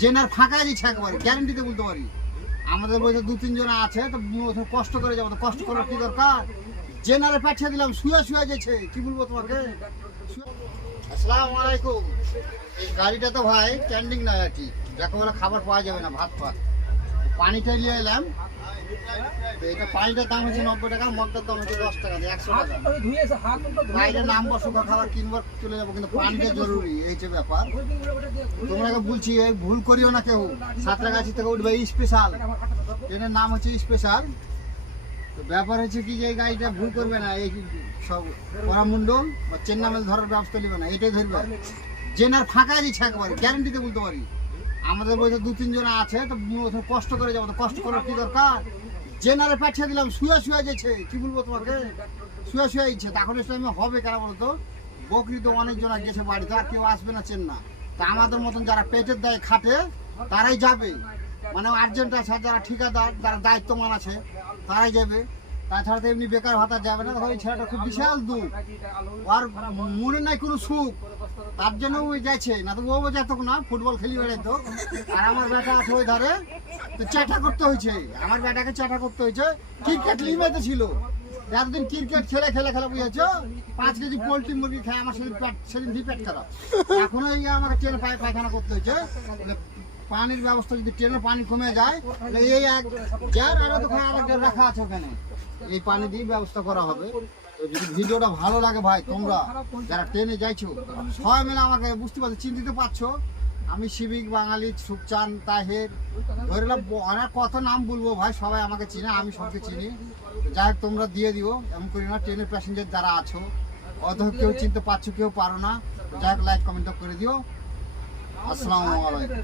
জেনার ফাঁকা দিচ্ছে একবারে গ্যারেন্টিতে বলতে পারি। আমাদের বলতে 2-3 জন আছে তো কষ্ট করে যাবো, তো কষ্ট করার কি দরকার? জেনারে পাঠিয়ে দিলাম, শুয়ে যাচ্ছে, কি বলবো তোমাকে। আসসালামু আলাইকুম। এই গাড়িটা তো ভাই স্ট্যান্ডিং নয় আর কি, যাকে বলে খাবার পাওয়া যাবে না, ভাত পানিটা নিয়ে এলাম। তো এটা পানিটার দাম হচ্ছে 90 টাকা, মগটার দাম হচ্ছে 10 টাকা, 100 টাকা। বাইরে নাম বসুকা খাবার কিনবো চলে যাবো, কিন্তু পানিটা জরুরি, এই যে ব্যাপার। তোমরা বলছি ভুল করিও না কেউ, সাঁতরাগাছি থেকে উঠবে স্পেশাল, ট্রেনের নাম হচ্ছে স্পেশাল। তো ব্যাপার হচ্ছে কি যে এই গাড়িটা ভুল করবে না, এই সব পরামুন্ডল বা চেন্নামেল ধরার ব্যবস্থা নেবে না, এটাই ধরবে। জেনার ফাঁকা দিচ্ছে একবারে গ্যারেন্টিতে বলতে পারি। আমাদের বলতে 2-3 জন আছে তো কষ্ট করে যাবো, তো কষ্ট করার কি দরকার? জেনারে পাঠিয়ে দিলাম, শুয়ে যাচ্ছে, কি বলবো তোমাকে। শুয়ে ইচ্ছে তখন টাইমে হবে কেন বলতো? বকরি তো অনেকজন গেছে বাড়িতে, আর কেউ আসবে না চেন্না। তা আমাদের মতন যারা পেটের দায়ে খাটে তারাই যাবে, মানে আর্জেন্ট আছে, যারা ঠিকাদার, যারা দায়িত্বমান আছে তারাই যাবে। তাছাড়া তো এমনি বেকার ভাতা যাবে না। ওই ছেলেটা খুব বিশাল দুঃখ, আর মনে নাই কোনো সুখ, তার জন্য ওই যাচ্ছে না। তো ও যেত না, ফুটবল খেলি বেড়াইতো। আর আমার বেটা আছে ওই ধারে, তো চ্যাটা করতে হয়েছে, আমার বেটাকে চ্যাটা করতে হয়েছে। ক্রিকেট লিমাইতে ছিল, এতদিন ক্রিকেট খেলে বুঝেছো, 5 কেজি পোল্ট্রি মুরগি খায় আমার সেদিন পেট খারাপ। এখনো আমাকে ট্রেনে পায়খানা করতে হয়েছে। পানির ব্যবস্থা যদি ট্রেনের পানি কমে যায়, এই এক যার আরো দোকান আমাদের রাখা আছে ওখানে, এই পানি দিয়ে ব্যবস্থা করা হবে। যদি ভিডিওটা ভালো লাগে ভাই, তোমরা যারা ট্রেনে যাইছো সবাই মিলে আমাকে বুঝতে পারছো, চিন্তিত পাচ্ছ। আমি সিভিক, বাঙালি, সুখচান, তাহের, ধরলাম অনেক কত নাম বলবো ভাই, সবাই আমাকে চিনে, আমি সবকে চিনি। যাই হোক তোমরা দিয়ে দিও, এমন করি না। ট্রেনের প্যাসেঞ্জার যারা আছো, অত কেউ চিনতে পারছো, কেউ পারো না, যাই হোক লাইক কমেন্ট করে দিও। আসসালামু আলাইকুম।